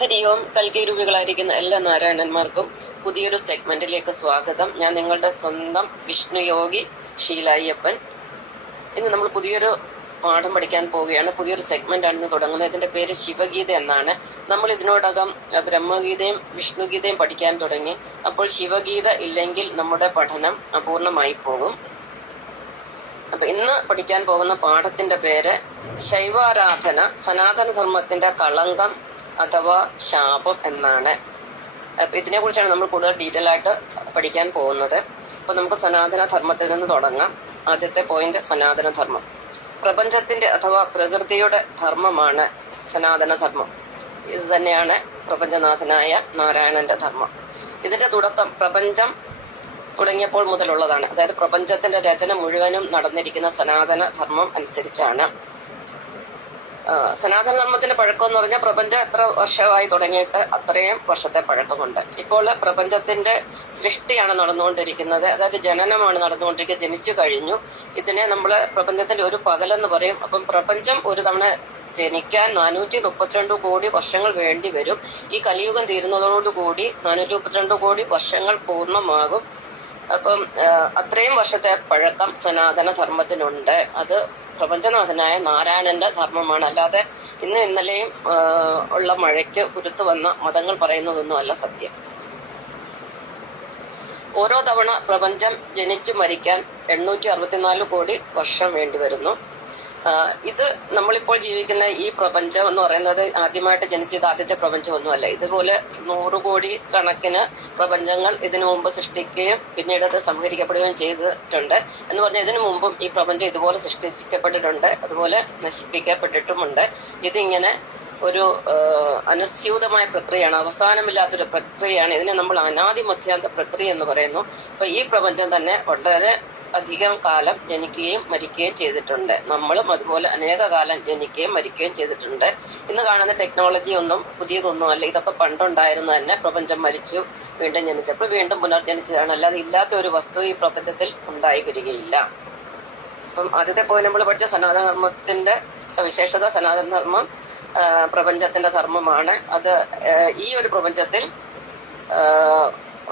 ഹരി ഓം കൽകീരൂപികളായിരിക്കുന്ന എല്ലാ നാരായണന്മാർക്കും പുതിയൊരു സെഗ്മെന്റിലേക്ക് സ്വാഗതം. ഞാൻ നിങ്ങളുടെ സ്വന്തം വിഷ്ണു യോഗി ഷീലായ്യപ്പൻ ഇന്ന് നമ്മൾ പുതിയൊരു പാഠം പഠിക്കാൻ പോവുകയാണ്. പുതിയൊരു സെഗ്മെന്റ് ആണ് ഇന്ന് തുടങ്ങുന്നത്. ഇതിന്റെ പേര് ശിവഗീത എന്നാണ്. നമ്മൾ ഇതിനോടകം ബ്രഹ്മഗീതയും വിഷ്ണുഗീതയും പഠിക്കാൻ തുടങ്ങി. അപ്പോൾ ശിവഗീത ഇല്ലെങ്കിൽ നമ്മുടെ പഠനം അപൂർണമായി പോകും. അപ്പൊ ഇന്ന് പഠിക്കാൻ പോകുന്ന പാഠത്തിന്റെ പേര് ശൈവാരാധന സനാതന ധർമ്മത്തിന്റെ കളങ്കം അഥവാ ശാപം എന്നാണ്. ഇതിനെ കുറിച്ചാണ് നമ്മൾ കൂടുതൽ ഡീറ്റെയിൽ ആയിട്ട് പഠിക്കാൻ പോകുന്നത്. അപ്പൊ നമുക്ക് സനാതന ധർമ്മത്തിൽ നിന്ന് തുടങ്ങാം. ആദ്യത്തെ പോയിന്റ് സനാതന ധർമ്മം. പ്രപഞ്ചത്തിന്റെ അഥവാ പ്രകൃതിയുടെ ധർമ്മമാണ് സനാതന ധർമ്മം. ഇത് തന്നെയാണ് പ്രപഞ്ചനാഥനായ നാരായണന്റെ ധർമ്മം. ഇതിന്റെ തുടക്കം പ്രപഞ്ചം തുടങ്ങിയപ്പോൾ മുതലുള്ളതാണ്. അതായത് പ്രപഞ്ചത്തിന്റെ രചന മുഴുവനും നടന്നിരിക്കുന്ന സനാതന ധർമ്മം അനുസരിച്ചാണ്. സനാതന ധർമ്മത്തിന്റെ പഴക്കം എന്ന് പറഞ്ഞാൽ പ്രപഞ്ചം എത്ര വർഷമായി തുടങ്ങിയിട്ട് അത്രയും വർഷത്തെ പഴക്കമുണ്ട്. ഇപ്പോൾ പ്രപഞ്ചത്തിന്റെ സൃഷ്ടിയാണ് നടന്നുകൊണ്ടിരിക്കുന്നത്. അതായത് ജനനമാണ് നടന്നുകൊണ്ടിരിക്കുന്നത് ജനിച്ചു കഴിഞ്ഞു. ഇതിനെ നമ്മൾ പ്രപഞ്ചത്തിന്റെ ഒരു പകലെന്ന് പറയും. അപ്പം പ്രപഞ്ചം ഒരു തവണ ജനിക്കാൻ നാനൂറ്റി മുപ്പത്തിരണ്ട് കോടി വർഷങ്ങൾ വേണ്ടി വരും. ഈ കലിയുഗം തീരുന്നതോടുകൂടി നാനൂറ്റി മുപ്പത്തിരണ്ട് കോടി വർഷങ്ങൾ പൂർണമാകും. അപ്പം അത്രയും വർഷത്തെ പഴക്കം സനാതന ധർമ്മത്തിനുണ്ട്. അത് പ്രപഞ്ചനാഥനായ നാരായണന്റെ ധർമ്മമാണ്. അല്ലാതെ ഇന്ന് ഇന്നലെയും ഉള്ള മഴയ്ക്ക് കുരുത്തു വന്ന മതങ്ങൾ പറയുന്നതൊന്നും അല്ല സത്യം. ഓരോ തവണ പ്രപഞ്ചം ജനിച്ചു മരിക്കാൻ എണ്ണൂറ്റി അറുപത്തിനാല് കോടി വർഷം വേണ്ടി വരുന്നു. ഇത് നമ്മളിപ്പോൾ ജീവിക്കുന്ന ഈ പ്രപഞ്ചം എന്ന് പറയുന്നത് ആദ്യമായിട്ട് ജനിച്ചത് ആദ്യത്തെ പ്രപഞ്ചമൊന്നുമല്ല. ഇതുപോലെ നൂറുകോടി കണക്കിന് പ്രപഞ്ചങ്ങൾ ഇതിനു മുമ്പ് സൃഷ്ടിക്കുകയും പിന്നീട് അത് സംഹരിക്കപ്പെടുകയും ചെയ്തിട്ടുണ്ട്. എന്ന് പറഞ്ഞാൽ ഇതിനു മുമ്പും ഈ പ്രപഞ്ചം ഇതുപോലെ സൃഷ്ടിക്കപ്പെട്ടിട്ടുണ്ട്. അതുപോലെ നശിപ്പിക്കപ്പെട്ടിട്ടുമുണ്ട്. ഇതിങ്ങനെ ഒരു അനുസ്യൂതമായ പ്രക്രിയയാണ് അവസാനമില്ലാത്തൊരു പ്രക്രിയയാണ്. ഇതിനെ നമ്മൾ അനാദിമധ്യാന്ത പ്രക്രിയ എന്ന് പറയുന്നു. അപ്പൊ ഈ പ്രപഞ്ചം തന്നെ വളരെ അധികം കാലം ജനിക്കുകയും മരിക്കുകയും ചെയ്തിട്ടുണ്ട്. നമ്മളും അതുപോലെ അനേക കാലം ജനിക്കുകയും മരിക്കുകയും ചെയ്തിട്ടുണ്ട്. ഇന്ന് കാണുന്ന ടെക്നോളജി ഒന്നും പുതിയതൊന്നും അല്ല. ഇതൊക്കെ പണ്ടുണ്ടായിരുന്നു തന്നെ പ്രപഞ്ചം മരിച്ചു വീണ്ടും ജനിച്ചപ്പോൾ വീണ്ടും പുനർജനിച്ചതാണ്. അല്ലാതെ ഇല്ലാത്ത ഒരു വസ്തു ഈ പ്രപഞ്ചത്തിൽ ഉണ്ടായി വരികയില്ല. അപ്പം ആദ്യത്തെ പോയിന്റ് നമ്മൾ പഠിച്ച സനാതനധർമ്മത്തിന്റെ സവിശേഷത സനാതന ധർമ്മം പ്രപഞ്ചത്തിന്റെ ധർമ്മമാണ്. അത് ഈ ഒരു പ്രപഞ്ചത്തിൽ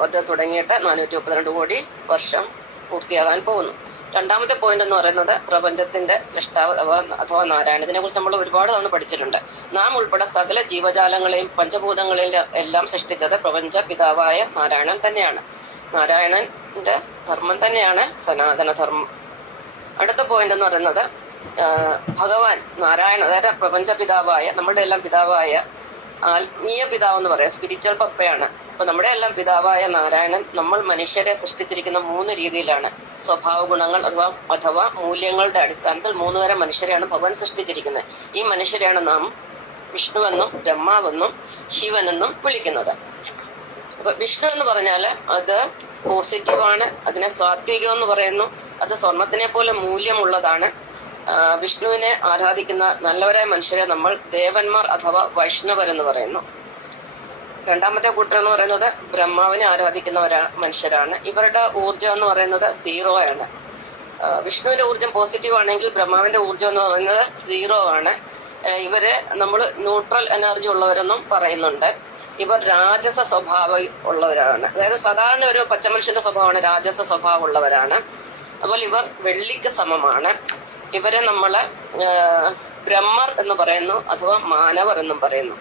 അത് തുടങ്ങിയിട്ട് നാനൂറ്റി മുപ്പത്തിരണ്ട് കോടി വർഷം പൂർത്തിയാകാൻ പോകുന്നു. രണ്ടാമത്തെ പോയിന്റ് എന്ന് പറയുന്നത് പ്രപഞ്ചത്തിന്റെ സൃഷ്ടാവ് അഥവാ നാരായണ ഇതിനെ കുറിച്ച് നമ്മൾ ഒരുപാട് തവണ പഠിച്ചിട്ടുണ്ട്. നാം ഉൾപ്പെടെ സകല ജീവജാലങ്ങളെയും പഞ്ചഭൂതങ്ങളെയും എല്ലാം സൃഷ്ടിച്ചത് പ്രപഞ്ച പിതാവായ നാരായണൻ തന്നെയാണ്. നാരായണന്റെ ധർമ്മം തന്നെയാണ് സനാതന ധർമ്മം. അടുത്ത പോയിന്റ് എന്ന് പറയുന്നത് ഭഗവാൻ നാരായണ അതായത് പ്രപഞ്ച പിതാവായ നമ്മുടെ എല്ലാം പിതാവായ ആത്മീയ പിതാവ് എന്ന് പറയാം. സ്പിരിച്വൽ പപ്പയാണ്. അപ്പൊ നമ്മുടെ എല്ലാം പിതാവായ നാരായണൻ നമ്മൾ മനുഷ്യരെ സൃഷ്ടിച്ചിരിക്കുന്ന മൂന്ന് രീതിയിലാണ്. സ്വഭാവ ഗുണങ്ങൾ അഥവാ അഥവാ മൂല്യങ്ങളുടെ അടിസ്ഥാനത്തിൽ മൂന്ന് തരം മനുഷ്യരെയാണ് ഭഗവാൻ സൃഷ്ടിച്ചിരിക്കുന്നത്. ഈ മനുഷ്യരെയാണ് നാം വിഷ്ണുവെന്നും ബ്രഹ്മാവെന്നും ശിവനെന്നും വിളിക്കുന്നത്. അപ്പൊ വിഷ്ണു എന്ന് പറഞ്ഞാൽ അത് പോസിറ്റീവാണ് അതിനെ സാത്വികം എന്ന് പറയുന്നു അത് സ്വർണത്തിനെ പോലെ മൂല്യമുള്ളതാണ്. വിഷ്ണുവിനെ ആരാധിക്കുന്ന നല്ലവരായ മനുഷ്യരെ നമ്മൾ ദേവന്മാർ അഥവാ വൈഷ്ണവർ എന്ന് പറയുന്നു. രണ്ടാമത്തെ കൂട്ടർ എന്ന് പറയുന്നത് ബ്രഹ്മാവിനെ ആരാധിക്കുന്നവരാ മനുഷ്യരാണ്. ഇവരുടെ ഊർജം എന്ന് പറയുന്നത് സീറോ ആണ്. വിഷ്ണുവിന്റെ ഊർജം പോസിറ്റീവ് ആണെങ്കിൽ ബ്രഹ്മാവിന്റെ ഊർജം എന്ന് പറയുന്നത് സീറോ ആണ്. ഇവർ നമ്മൾ ന്യൂട്രൽ എനർജി ഉള്ളവരെന്നും പറയുന്നുണ്ട്. ഇവർ രാജസ സ്വഭാവം ഉള്ളവരാണ്. അതായത് സാധാരണ ഒരു പച്ചമനുഷ്യന്റെ സ്വഭാവമാണ് രാജസ സ്വഭാവം ഉള്ളവരാണ്. അതുപോലെ ഇവർ വെള്ളിക്ക് സമമാണ്. ഇവരെ നമ്മൾ ബ്രഹ്മർ എന്ന് പറയുന്നു അഥവാ മാനവർ എന്നും പറയുന്നു.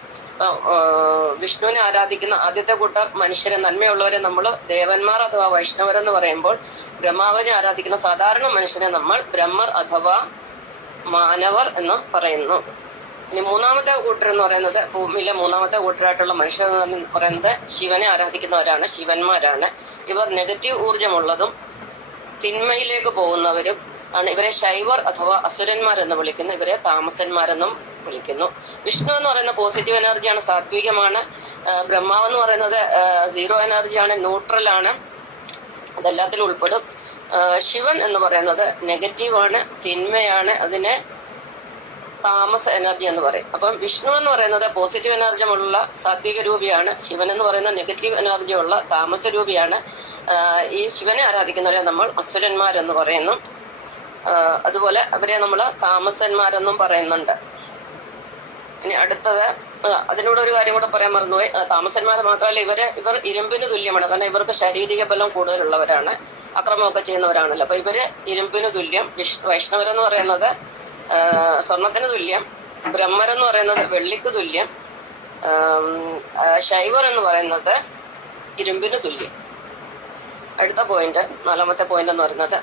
വിഷ്ണുവിനെ ആരാധിക്കുന്ന ആദ്യത്തെ കൂട്ടർ മനുഷ്യരെ നന്മയുള്ളവരെ നമ്മൾ ദേവന്മാർ അഥവാ വൈഷ്ണവർ എന്ന് പറയുമ്പോൾ ബ്രഹ്മാവിനെ ആരാധിക്കുന്ന സാധാരണ മനുഷ്യനെ നമ്മൾ ബ്രഹ്മർ അഥവാ മാനവർ എന്ന് പറയുന്നു. ഇനി മൂന്നാമത്തെ കൂട്ടർ എന്ന് പറയുന്നത് ഭൂമിയിലെ മൂന്നാമത്തെ കൂട്ടരായിട്ടുള്ള മനുഷ്യർ എന്ന് പറയുന്നത് ശിവനെ ആരാധിക്കുന്നവരാണ് ശിവന്മാരാണ്. ഇവർ നെഗറ്റീവ് ഊർജമുള്ളതും തിന്മയിലേക്ക് പോകുന്നവരും ആണ്. ഇവരെ ശൈവർ അഥവാ അസുരന്മാർ എന്ന് വിളിക്കുന്നു. ഇവരെ താമസന്മാരെന്നും വിളിക്കുന്നു. വിഷ്ണു എന്ന് പറയുന്ന പോസിറ്റീവ് എനർജിയാണ് സാത്വികമാണ്. ബ്രഹ്മാവ് എന്ന് പറയുന്നത് സീറോ എനർജിയാണ് ന്യൂട്രൽ ആണ് അതെല്ലാത്തിലും ഉൾപ്പെടും. ശിവൻ എന്ന് പറയുന്നത് നെഗറ്റീവാണ് തിന്മയാണ്. അതിനെ താമസ എനർജി എന്ന് പറയും. അപ്പം വിഷ്ണു എന്ന് പറയുന്നത് പോസിറ്റീവ് എനർജി ഉള്ള സാത്വിക രൂപിയാണ്. ശിവൻ എന്ന് പറയുന്ന നെഗറ്റീവ് എനർജി ഉള്ള താമസ രൂപിയാണ്. ഈ ശിവനെ ആരാധിക്കുന്നവരെ നമ്മൾ അസുരന്മാരെന്ന് പറയുന്നു. അതുപോലെ അവരെ നമ്മൾ താമസന്മാരെന്നും പറയുന്നുണ്ട്. ഇനി അടുത്തത് അതിനോട് ഒരു കാര്യം കൂടെ പറയാൻ മറന്നുപോയി. താമസന്മാർ മാത്രമല്ല ഇവർ ഇവർ ഇരുമ്പിന് തുല്യമാണ്. കാരണം ഇവർക്ക് ശാരീരിക ബലം കൂടുതലുള്ളവരാണ്. അക്രമമൊക്കെ ചെയ്യുന്നവരാണല്ലോ. അപ്പൊ ഇവർ ഇരുമ്പിന് തുല്യം വിഷ് വൈഷ്ണവരെന്ന് പറയുന്നത് സ്വർണത്തിന് തുല്യം ബ്രഹ്മരെന്ന് പറയുന്നത് വെള്ളിക്ക് തുല്യം ശൈവർ എന്ന് പറയുന്നത് ഇരുമ്പിന് തുല്യം. അടുത്ത പോയിന്റ് നാലാമത്തെ പോയിന്റ് എന്ന് പറയുന്നത്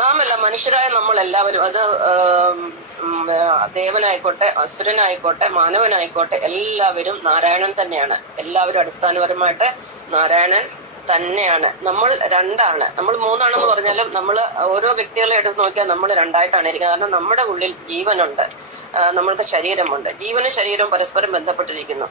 നാമല്ല മനുഷ്യരായ നമ്മൾ എല്ലാവരും അത് ദേവനായിക്കോട്ടെ അസുരനായിക്കോട്ടെ മാനവനായിക്കോട്ടെ എല്ലാവരും നാരായണൻ തന്നെയാണ്. എല്ലാവരും അടിസ്ഥാനപരമായിട്ട് നാരായണൻ തന്നെയാണ്. നമ്മൾ രണ്ടാണ്. നമ്മൾ മൂന്നാണെന്ന് പറഞ്ഞാലും നമ്മൾ ഓരോ വ്യക്തികളെ എടുത്ത് നോക്കിയാൽ നമ്മൾ രണ്ടായിട്ടാണ് ഇരിക്കുന്നത്. കാരണം നമ്മുടെ ഉള്ളിൽ ജീവനുണ്ട്. നമ്മൾക്ക് ശരീരമുണ്ട്. ജീവനും ശരീരവും പരസ്പരം ബന്ധപ്പെട്ടിരിക്കുന്നു.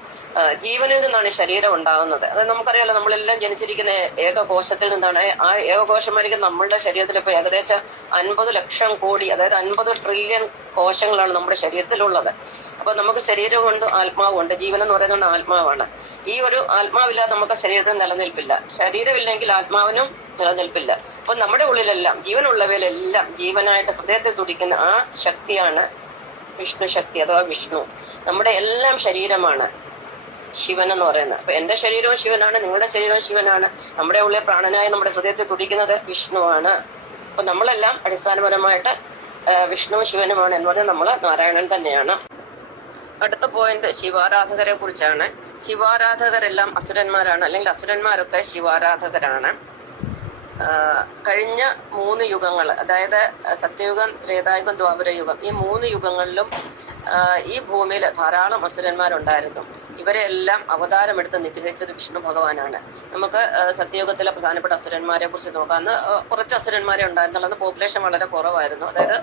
ജീവനിൽ നിന്നാണ് ശരീരം ഉണ്ടാകുന്നത്. അത് നമുക്കറിയാലോ നമ്മളെല്ലാം ജനിച്ചിരിക്കുന്ന ഏകകോശത്തിൽ നിന്നാണ്. ആ ഏകകോശമായിരിക്കും നമ്മളുടെ ശരീരത്തിൽ ഇപ്പൊ ഏകദേശം അൻപത് ലക്ഷം കോടി അതായത് അൻപത് ട്രില്യൺ കോശങ്ങളാണ് നമ്മുടെ ശരീരത്തിലുള്ളത്. അപ്പൊ നമുക്ക് ശരീരമുണ്ട് ആത്മാവുണ്ട് ജീവൻ എന്ന് പറയുന്നത് ആത്മാവാണ്. ഈ ഒരു ആത്മാവില്ലാതെ നമുക്ക് ശരീരത്തിൽ നിലനിൽപ്പില്ല. ശരീരമില്ലെങ്കിൽ ആത്മാവിനും നിലനിൽപ്പില്ല. അപ്പൊ നമ്മുടെ ഉള്ളിലെല്ലാം ജീവനുള്ളവയിലെല്ലാം ജീവനായിട്ട് ഹൃദയത്തിൽ തുടിക്കുന്ന ആ ശക്തിയാണ് വിഷ്ണു ശക്തി അഥവാ വിഷ്ണു. നമ്മുടെ എല്ലാം ശരീരമാണ് ശിവൻ എന്ന് പറയുന്നത്. അപ്പൊ എന്റെ ശരീരവും ശിവനാണ് നിങ്ങളുടെ ശരീരവും ശിവനാണ്. നമ്മുടെ ഉള്ളിൽ പ്രാണനായി നമ്മുടെ ഹൃദയത്തെ തുടിക്കുന്നത് വിഷ്ണുവാണ്. അപ്പൊ നമ്മളെല്ലാം അടിസ്ഥാനപരമായിട്ട് വിഷ്ണു വിഷ്ണുവും ശിവനുമാണ് എന്ന് പറഞ്ഞാൽ നമ്മൾ നാരായണൻ തന്നെയാണ്. അടുത്ത പോയിന്റ് ശിവാരാധകരെ കുറിച്ചാണ്. ശിവാരാധകരെല്ലാം അസുരന്മാരാണ് അല്ലെങ്കിൽ അസുരന്മാരൊക്കെ ശിവാരാധകരാണ്. കഴിഞ്ഞ മൂന്ന് യുഗങ്ങൾ അതായത് സത്യയുഗം ത്രേതായുഗം ദ്വാപരയുഗം ഈ മൂന്ന് യുഗങ്ങളിലും ഈ ഭൂമിയിൽ ധാരാളം അസുരന്മാരുണ്ടായിരുന്നു. ഇവരെ എല്ലാം അവതാരമെടുത്ത് നിഗ്രഹിച്ചത് വിഷ്ണു ഭഗവാനാണ്. നമുക്ക് സത്യയുഗത്തിലെ പ്രധാനപ്പെട്ട അസുരന്മാരെ കുറിച്ച് നോക്കാം. അന്ന് കുറച്ച് അസുരന്മാരെ ഉണ്ടായിരുന്നുള്ളത് പോപ്പുലേഷൻ വളരെ കുറവായിരുന്നു. അതായത്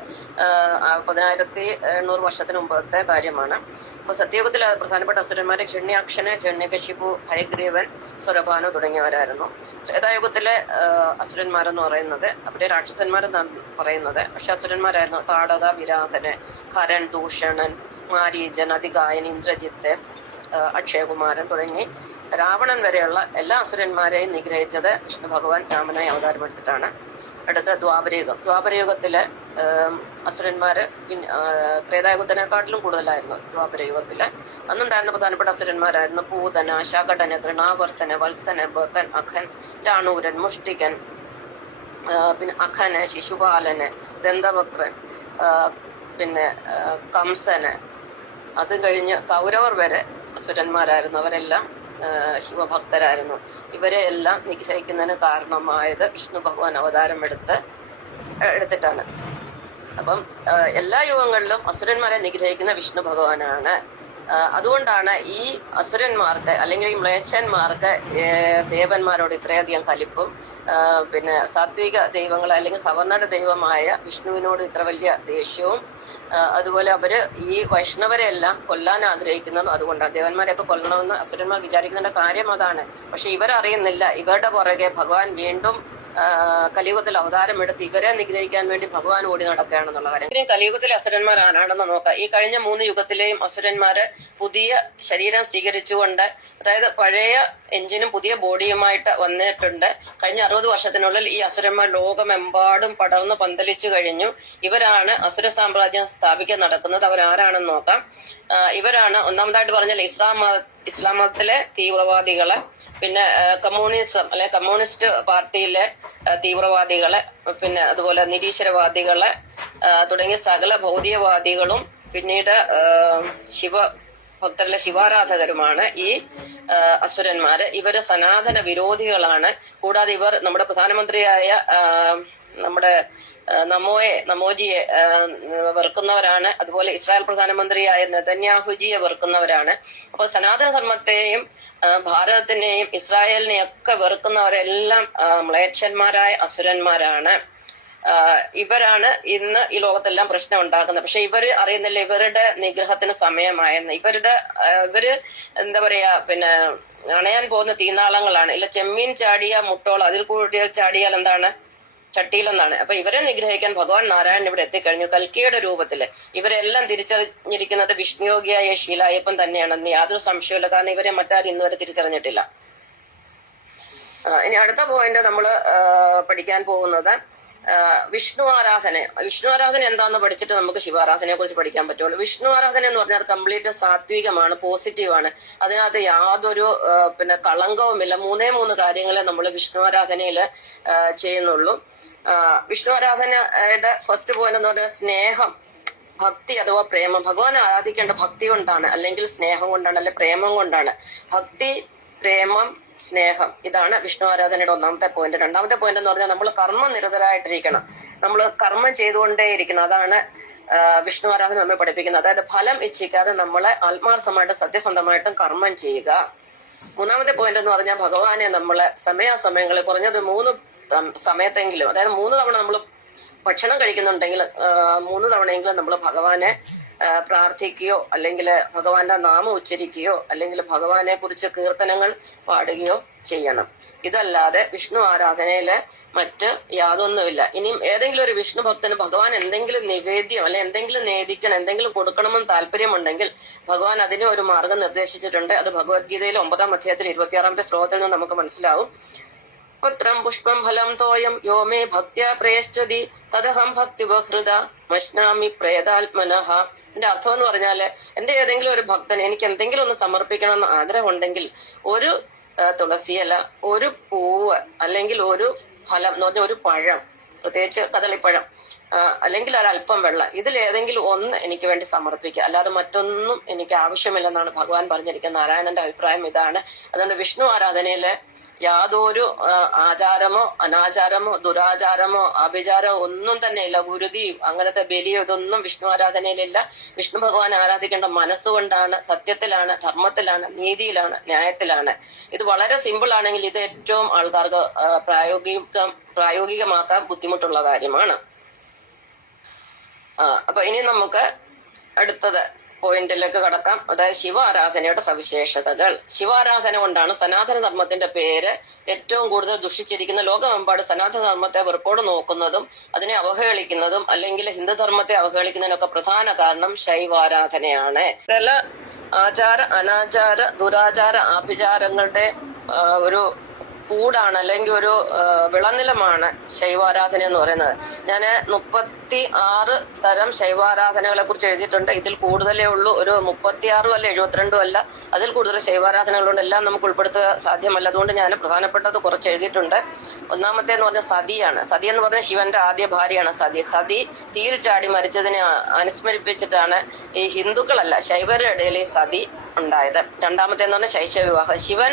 പതിനായിരത്തി എണ്ണൂറ് വർഷത്തിന് മുമ്പത്തെ കാര്യമാണ്. അപ്പൊ സത്യയുഗത്തിലെ പ്രധാനപ്പെട്ട അസുരന്മാരെ ക്ഷണ്യാക്ഷന് ക്ഷണ്യകശിപു ഹയഗ്രീവൻ സ്വരഭാനു തുടങ്ങിയവരായിരുന്നു. ത്രേതായുഗത്തിലെ അസുരന്മാരെന്ന് പറയുന്നത് അവിടെ രാക്ഷസന്മാരെന്നാണ് പറയുന്നത്. പക്ഷെ അസുരന്മാരായിരുന്നു. താടക വിരാധന് കരൺ ദൂഷണൻ മാരീജൻ അതികായൻ ഇന്ദ്രജിത്ത് അക്ഷയകുമാരൻ തുടങ്ങി രാവണൻ വരെയുള്ള എല്ലാ അസുരന്മാരെയും നിഗ്രഹിച്ചത് ഭഗവാൻ രാമനായി അവതാരപ്പെടുത്തിട്ടാണ് അടുത്ത ദ്വാപരയുഗം. ദ്വാപരയുഗത്തിൽ അസുരന്മാര് ത്രേതായുഗത്തിനെക്കാട്ടിലും കൂടുതലായിരുന്നു ദ്വാപരയുഗത്തിൽ. അന്നുണ്ടായിരുന്ന പ്രധാനപ്പെട്ട അസുരന്മാരായിരുന്നു പൂതന ശകടന തൃണാവർത്തന വത്സന ബക്കൻ അഖൻ ചാണൂരൻ മുഷ്ടികൻ പിന്നെ അഖന് ശിശുപാലന് ദന്തവക്രൻ പിന്നെ കംസന് അത് കഴിഞ്ഞ് കൗരവർ വരെ അസുരന്മാരായിരുന്നു. അവരെല്ലാം ശിവഭക്തരായിരുന്നു. ഇവരെ എല്ലാം നിഗ്രഹിക്കുന്നതിന് കാരണമായത് വിഷ്ണു ഭഗവാൻ അവതാരം എടുത്ത് എടുത്തിട്ടാണ്. അപ്പം എല്ലാ യുഗങ്ങളിലും അസുരന്മാരെ നിഗ്രഹിക്കുന്ന വിഷ്ണു ഭഗവാനാണ് അതുകൊണ്ടാണ് ഈ അസുരന്മാർക്ക് അല്ലെങ്കിൽ ഈ മ്ലേച്ഛന്മാർക്ക് ദേവന്മാരോട് ഇത്രയധികം കലിപ്പും പിന്നെ സാത്വിക ദൈവങ്ങൾ അല്ലെങ്കിൽ സവർണ ദൈവമായ വിഷ്ണുവിനോട് ഇത്ര വലിയ ദേഷ്യവും അതുപോലെ അവർ ഈ വൈഷ്ണവരെ എല്ലാം കൊല്ലാൻ ആഗ്രഹിക്കുന്നതും അതുകൊണ്ടാണ്. ദേവന്മാരെയൊക്കെ കൊല്ലണമെന്ന് അസുരന്മാർ വിചാരിക്കുന്നതിന്റെ കാര്യം അതാണ്. പക്ഷെ ഇവരറിയുന്നില്ല. ഇവരുടെ പുറകെ ഭഗവാൻ വീണ്ടും കലിയുഗത്തിൽ അവതാരം എടുത്ത് ഇവരെ നിഗ്രഹിക്കാൻ വേണ്ടി ഭഗവാൻ ഓടി നടക്കുകയാണെന്നുള്ള കാര്യം. ഇത്രയും കലിയുഗത്തിലെ അസുരന്മാർ ആരാണെന്ന് നോക്കാം. ഈ കഴിഞ്ഞ മൂന്ന് യുഗത്തിലെയും അസുരന്മാര് പുതിയ ശരീരം സ്വീകരിച്ചുകൊണ്ട് അതായത് പഴയ എഞ്ചിനും പുതിയ ബോഡിയുമായിട്ട് വന്നിട്ടുണ്ട്. കഴിഞ്ഞ അറുപത് വർഷത്തിനുള്ളിൽ ഈ അസുരന്മാർ ലോകമെമ്പാടും പടർന്നു പന്തലിച്ചു കഴിഞ്ഞു. ഇവരാണ് അസുര സാമ്രാജ്യം സ്ഥാപിക്കാൻ നടക്കുന്നത്. അവരാരാണെന്ന് നോക്കാം. ഇവരാണ് ഒന്നാമതായിട്ട് പറഞ്ഞാൽ ഇസ്ലാം ഇസ്ലാം മതത്തിലെ തീവ്രവാദികൾ. പിന്നെ കമ്മ്യൂണിസം അല്ലെ കമ്മ്യൂണിസ്റ്റ് പാർട്ടിയിലെ തീവ്രവാദികൾ പിന്നെ അതുപോലെ നിരീശ്വരവാദികളെ തുടങ്ങിയ സകല ഭൗതികവാദികളും പിന്നീട് ശിവ ഭക്തരിലെ ശിവാരാധകരുമാണ് ഈ അസുരന്മാര്. ഇവർ സനാതന വിരോധികളാണ്. കൂടാതെ ഇവർ നമ്മുടെ പ്രധാനമന്ത്രിയായ നമ്മുടെ നമോയെ നമോജിയെ വെറുക്കുന്നവരാണ്. അതുപോലെ ഇസ്രായേൽ പ്രധാനമന്ത്രിയായ നെതന്യാഹുജിയെ വെറുക്കുന്നവരാണ്. അപ്പൊ സനാതന ധർമ്മത്തെയും ഭാരതത്തിനെയും ഇസ്രായേലിനെയും ഒക്കെ വെറുക്കുന്നവരെല്ലാം മ്ലേച്ഛന്മാരായ അസുരന്മാരാണ്. ഇവരാണ് ഇന്ന് ഈ ലോകത്തെല്ലാം പ്രശ്നം ഉണ്ടാക്കുന്നത്. പക്ഷെ ഇവർ അറിയുന്നില്ല ഇവരുടെ നിഗ്രഹത്തിന് സമയമായെന്ന്. ഇവരുടെ ഇവർ എന്താ പറയാ പിന്നെ അണയാൻ പോകുന്ന തീനാളങ്ങളാണ്. ഇല്ല ചെമ്മീൻ ചാടിയ മുട്ടോൾ അതിൽ കൂടിയ ചാടിയാൽ എന്താണ്? ചട്ടിയിലെന്നാണ്. അപ്പൊ ഇവരെ നിഗ്രഹിക്കാൻ ഭഗവാൻ നാരായണൻ ഇവിടെ എത്തിക്കഴിഞ്ഞു. കൽക്കിയുടെ രൂപത്തിൽ ഇവരെല്ലാം തിരിച്ചറിഞ്ഞിരിക്കുന്നത് വിഷ്ണുയോഗിയായ ശീലായപ്പൻ തന്നെയാണെന്ന് യാതൊരു സംശയമില്ല കാരണം ഇവരെ മറ്റാരും ഇന്നുവരെ തിരിച്ചറിഞ്ഞിട്ടില്ല. ഇനി അടുത്ത പോയിന്റ് നമ്മൾ പഠിക്കാൻ പോകുന്നത്. വിഷ്ണു ആരാധന. വിഷ്ണു ആരാധന എന്താണെന്ന് പഠിച്ചിട്ട് നമുക്ക് ശിവാരാധനയെ കുറിച്ച് പഠിക്കാൻ പറ്റുള്ളൂ. വിഷ്ണു ആരാധന എന്ന് പറഞ്ഞാൽ കംപ്ലീറ്റ് സാത്വികമാണ് പോസിറ്റീവ് ആണ്. അതിനകത്ത് യാതൊരു പിന്നെ കളങ്കവുമില്ല മൂന്നേ മൂന്ന് കാര്യങ്ങളെ നമ്മൾ വിഷ്ണു ആരാധനയിൽ ചെയ്യുന്നുള്ളൂ. വിഷ്ണു ആരാധനയുടെ ഫസ്റ്റ് പോയിന്റ് എന്ന് പറഞ്ഞാൽ സ്നേഹം ഭക്തി അഥവാ പ്രേമം. ഭഗവാൻ ആരാധിക്കേണ്ട ഭക്തി കൊണ്ടാണ് അല്ലെങ്കിൽ സ്നേഹം കൊണ്ടാണ് അല്ലെങ്കിൽ പ്രേമം കൊണ്ടാണ്. ഭക്തി പ്രേമം സ്നേഹം. ഇതാണ് വിഷ്ണു ആരാധനയുടെ ഒന്നാമത്തെ പോയിന്റ് രണ്ടാമത്തെ പോയിന്റ് എന്ന് പറഞ്ഞാൽ നമ്മൾ കർമ്മ നിരതരായിട്ടിരിക്കണം നമ്മൾ കർമ്മം ചെയ്തുകൊണ്ടേയിരിക്കണം. അതാണ് വിഷ്ണു ആരാധന നമ്മൾ പഠിപ്പിക്കുന്നത്. അതായത് ഫലം ഇച്ഛിക്കാതെ നമ്മളെ ആത്മാർത്ഥമായിട്ടും സത്യസന്ധമായിട്ടും കർമ്മം ചെയ്യുക. മൂന്നാമത്തെ പോയിന്റ് എന്ന് പറഞ്ഞാൽ ഭഗവാനെ നമ്മളെ സമയാസമയങ്ങളിൽ കുറഞ്ഞത് മൂന്ന് സമയത്തെങ്കിലും അതായത് മൂന്ന് തവണ നമ്മൾ ഭക്ഷണം കഴിക്കുന്നുണ്ടെങ്കിൽ മൂന്ന് തവണയെങ്കിലും നമ്മൾ ഭഗവാനെ പ്രാർത്ഥിക്കുകയോ അല്ലെങ്കിൽ ഭഗവാന്റെ നാമം ഉച്ചരിക്കുകയോ അല്ലെങ്കിൽ ഭഗവാനെ കുറിച്ച് കീർത്തനങ്ങൾ പാടുകയോ ചെയ്യണം. ഇതല്ലാതെ വിഷ്ണു ആരാധനയിലെ മറ്റ് യാതൊന്നുമില്ല. ഇനിയും ഏതെങ്കിലും ഒരു വിഷ്ണു ഭക്തന് ഭഗവാൻ എന്തെങ്കിലും നിവേദ്യം അല്ലെ എന്തെങ്കിലും നേദിക്കണം എന്തെങ്കിലും കൊടുക്കണമെന്ന് താല്പര്യമുണ്ടെങ്കിൽ ഭഗവാൻ അതിന് ഒരു മാർഗം നിർദ്ദേശിച്ചിട്ടുണ്ട്. അത് ഭഗവത്ഗീതയിലെ ഒമ്പതാം അധ്യായത്തിൽ ഇരുപത്തിയാറാമത്തെ ശ്ലോകത്തിൽ നിന്ന് നമുക്ക് മനസ്സിലാവും. പത്രം പുഷ്പം ഫലം തോയം യോ മേ ഭക്ത്യാ പ്രയശ്ചതി തദഹം ഭക്തി ബഹൃത മശ്നാമി പ്രേതാത്മനഹ എന്റെ അർത്ഥം എന്ന് പറഞ്ഞാൽ എന്റെ ഏതെങ്കിലും ഒരു ഭക്തൻ എനിക്ക് എന്തെങ്കിലും ഒന്ന് സമർപ്പിക്കണം എന്ന് ആഗ്രഹമുണ്ടെങ്കിൽ ഒരു തുളസിയല ഒരു പൂവ് അല്ലെങ്കിൽ ഒരു ഫലം എന്ന് പറഞ്ഞാൽ ഒരു പഴം പ്രത്യേകിച്ച് കദളിപ്പഴം അല്ലെങ്കിൽ ഒരല്പം വെള്ളം ഇതിൽ ഏതെങ്കിലും ഒന്ന് എനിക്ക് വേണ്ടി സമർപ്പിക്കുക. അല്ലാതെ മറ്റൊന്നും എനിക്ക് ആവശ്യമില്ലെന്നാണ് ഭഗവാൻ പറഞ്ഞിരിക്കുന്നത്. നാരായണന്റെ അഭിപ്രായം ഇതാണ്. അതുകൊണ്ട് വിഷ്ണു ആരാധനയിൽ യാതൊരു ആചാരമോ അനാചാരമോ ദുരാചാരമോ അഭിചാരമോ ഒന്നും തന്നെ ഇല്ല ഗുരുതിയും അങ്ങനത്തെ ബലിയോ ഇതൊന്നും വിഷ്ണു ആരാധനയിലില്ല. വിഷ്ണു ഭഗവാൻ ആരാധിക്കേണ്ട മനസ്സുകൊണ്ടാണ് സത്യത്തിലാണ് ധർമ്മത്തിലാണ് നീതിയിലാണ് ന്യായത്തിലാണ്. ഇത് വളരെ സിമ്പിൾ ആണെങ്കിൽ ഇത് ഏറ്റവും ആൾക്കാർക്ക് പ്രായോഗിക പ്രായോഗികമാക്കാൻ ബുദ്ധിമുട്ടുള്ള കാര്യമാണ്. അപ്പൊ ഇനി നമുക്ക് അടുത്തത്. പോയിന്റിലേക്ക് കടക്കാം. അതായത് ശിവ ആരാധനയുടെ സവിശേഷതകൾ. ശിവാരാധന കൊണ്ടാണ് സനാതന ധർമ്മത്തിന്റെ പേര് ഏറ്റവും കൂടുതൽ ദുഷിച്ചിരിക്കുന്ന ലോകമെമ്പാട് സനാതന ധർമ്മത്തെ വെറുപ്പോട് നോക്കുന്നതും അതിനെ അവഹേളിക്കുന്നതും അല്ലെങ്കിൽ ഹിന്ദുധർമ്മത്തെ അവഹേളിക്കുന്നതിനൊക്കെ പ്രധാന കാരണം ശൈവാരാധനയാണ്. ചില ആചാര അനാചാര ദുരാചാര ആഭിചാരങ്ങളുടെ ഒരു കൂടാണ് അല്ലെങ്കിൽ ഒരു വിളനിലമാണ് ശൈവാരാധന എന്ന് പറയുന്നത്. ഞാൻ മുപ്പത്തി ആറ് തരം ശൈവാരാധനകളെ കുറിച്ച് എഴുതിയിട്ടുണ്ട്. ഇതിൽ കൂടുതലേ ഉള്ളൂ. ഒരു മുപ്പത്തി ആറും അല്ല എഴുപത്തിരണ്ടും അല്ല. അതിൽ കൂടുതൽ ശൈവാരാധനകളുണ്ട്. എല്ലാം നമുക്ക് ഉൾപ്പെടുത്തുക സാധ്യമല്ല. അതുകൊണ്ട് ഞാൻ പ്രധാനപ്പെട്ടത് കുറച്ച് എഴുതിയിട്ടുണ്ട്. ഒന്നാമത്തെ എന്ന് പറഞ്ഞാൽ സതിയാണ്. സതി എന്ന് പറഞ്ഞാൽ ശിവന്റെ ആദ്യ ഭാര്യയാണ് സതി. സതി തീരിച്ചാടി ചാടി മരിച്ചതിനെ അനുസ്മരിപ്പിച്ചിട്ടാണ് ഈ ഹിന്ദുക്കളല്ല ശൈവരുടെ ഇടയിൽ സതി ഉണ്ടായത്. രണ്ടാമത്തെ എന്ന് പറഞ്ഞാൽ ശൈശവ വിവാഹം. ശിവൻ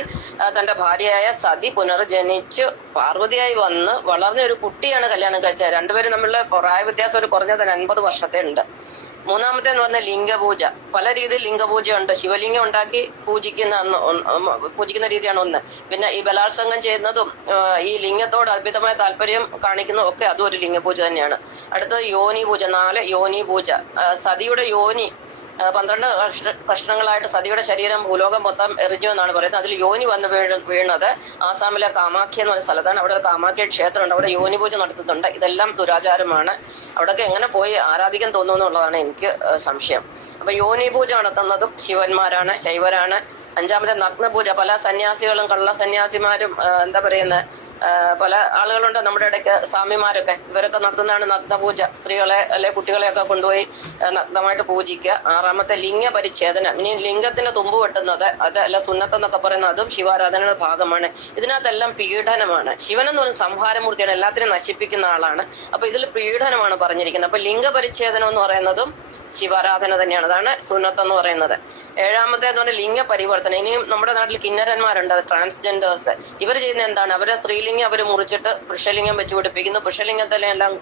തന്റെ ഭാര്യയായ സതി പുനർജനിച്ച്. പാർവതിയായി വന്ന് വളർന്ന ഒരു കുട്ടിയാണ് കല്യാണം കഴിച്ചത്. രണ്ടുപേരും തമ്മിലുള്ള പ്രായ വ്യത്യാസം ഒരു കുറഞ്ഞത് അൻപത് വർഷത്തെ ഉണ്ട്. മൂന്നാമത്തെ എന്ന് പറഞ്ഞാൽ ലിംഗപൂജ. പല രീതിയിൽ ലിംഗപൂജ ഉണ്ട്. ശിവലിംഗം ഉണ്ടാക്കി പൂജിക്കുന്ന പൂജിക്കുന്ന രീതിയാണ് ഒന്ന്. പിന്നെ ഈ ബലാത്സംഗം ചെയ്യുന്നതും ഈ ലിംഗത്തോട് അത്ഭുതമായ താല്പര്യം കാണിക്കുന്നതും ഒക്കെ അതും ഒരു ലിംഗപൂജ തന്നെയാണ്. അടുത്തത് യോനി പൂജ നാല് യോനി പൂജ സതിയുടെ യോനി പന്ത്രണ്ട് കഷ്ണ- കഷ്ണങ്ങളായിട്ട് സതിയുടെ ശരീരം ഭൂലോകം മൊത്തം എറിഞ്ഞു എന്നാണ് പറയുന്നത്. അതിൽ യോനി വന്ന് വീഴ വീണത് ആസാമിലെ കാമാഖ്യ എന്ന് പറഞ്ഞ സ്ഥലത്താണ്. അവിടെ ഒരു കാമാഖ്യ ക്ഷേത്രമുണ്ട്. അവിടെ യോനി പൂജ നടത്തുന്നുണ്ട് ഇതെല്ലാം ദുരാചാരമാണ്. അവിടെയൊക്കെ എങ്ങനെ പോയി ആരാധിക്കാൻ തോന്നുന്നു എന്നുള്ളതാണ് എനിക്ക് സംശയം. അപ്പൊ യോനി പൂജ നടത്തുന്നതും ശിവന്മാരാണ് ശൈവരാണ്. അഞ്ചാമത്തെ നഗ്നപൂജ. പല സന്യാസികളും കള്ള സന്യാസിമാരും എന്താ പറയുന്നത് പല ആളുകളുണ്ട് നമ്മുടെ ഇടയ്ക്ക് സ്വാമിമാരൊക്കെ. ഇവരൊക്കെ നടത്തുന്നതാണ് നഗ്നപൂജ. സ്ത്രീകളെ അല്ലെ കുട്ടികളെയൊക്കെ കൊണ്ടുപോയി നഗ്നമായിട്ട് പൂജിക്കുക. ആറാമത്തെ ലിംഗ പരിച്ഛേദനം. ഇനി ലിംഗത്തിന് തുമ്പ് വെട്ടുന്നത് അത് അല്ല സുന്നത്തെന്നൊക്കെ പറയുന്നത് അതും ശിവാരാധനയുടെ ഭാഗമാണ്. ഇതിനകത്തെല്ലാം പീഡനമാണ്. ശിവൻ എന്ന് പറയുന്ന സംഹാരമൂർത്തിയാണ് എല്ലാത്തിനും നശിപ്പിക്കുന്ന ആളാണ്. അപ്പൊ ഇതിൽ പീഡനമാണ് പറഞ്ഞിരിക്കുന്നത്. അപ്പൊ ലിംഗ പരിച്ഛേദനം എന്ന് പറയുന്നതും ശിവാരാധന തന്നെയാണ്. അതാണ് സുന്നത്ത് എന്ന് പറയുന്നത്. ഏഴാമത്തെ എന്ന് പറഞ്ഞാൽ ലിംഗ പരിവർത്തനം. ഇനിയും നമ്മുടെ നാട്ടിൽ കിന്നരന്മാരുണ്ട് ട്രാൻസ്ജെൻഡേഴ്സ് ഇവർ ചെയ്യുന്ന എന്താണ്? അവരെ സ്ത്രീലിംഗം അവർ മുറിച്ചിട്ട് പുരുഷലിംഗം വെച്ച് പിടിപ്പിക്കുന്നു. പുരുഷലിംഗത്തിലെ എല്ലാം